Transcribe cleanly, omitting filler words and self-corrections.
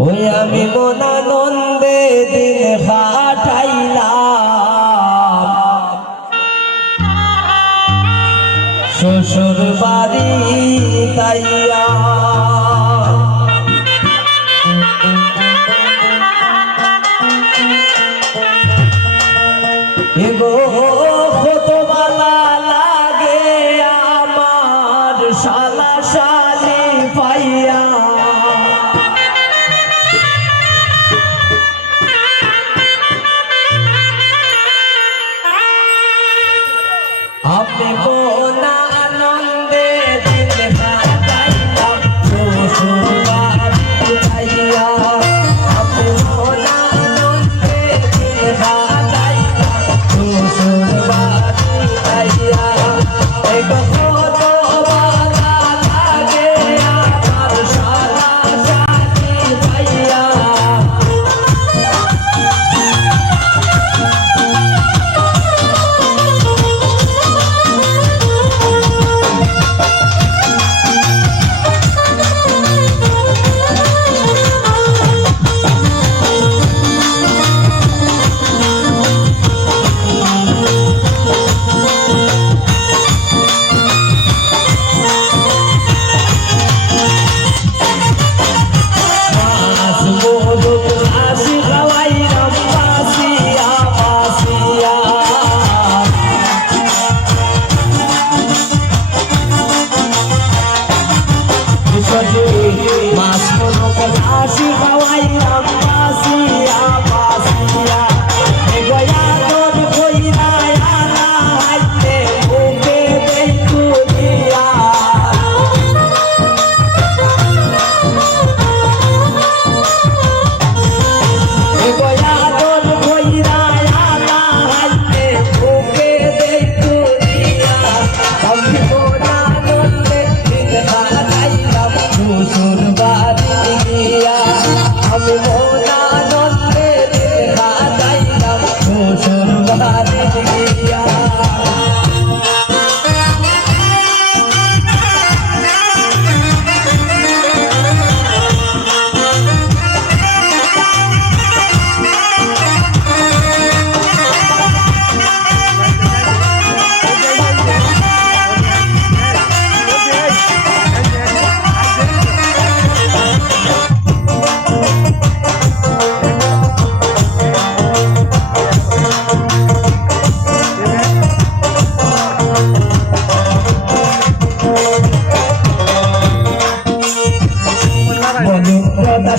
ওই আমি মনানন্দে দিন কাটাইলাম শ্বশুর বাড়ি তাইয়া এগো কত ভালো লাগে আমার শালা শালি পাইয়া আমি মনা আনন্দে দিন কাটাইলাম শ্বশুর বাড়ি যাইয়া আমি মনা আনন্দে দিন কাটাইলাম শ্বশুর বাড়ি যাইয়া এই কত ভালো লাগে আমার শালা শালি পাইয়া Mas mono kasih kawai rampasia pasia egoya don koi raya na haite uke beitu dia egoya don koi raya na haite uke beitu dia kami mona nonde dinha dailam শ্বশুর বাড়ি গিয়া আমি মনা নন্দে দেখা যাইলাম শ্বশুর বাড়ি গিয়া মনুপ্রদা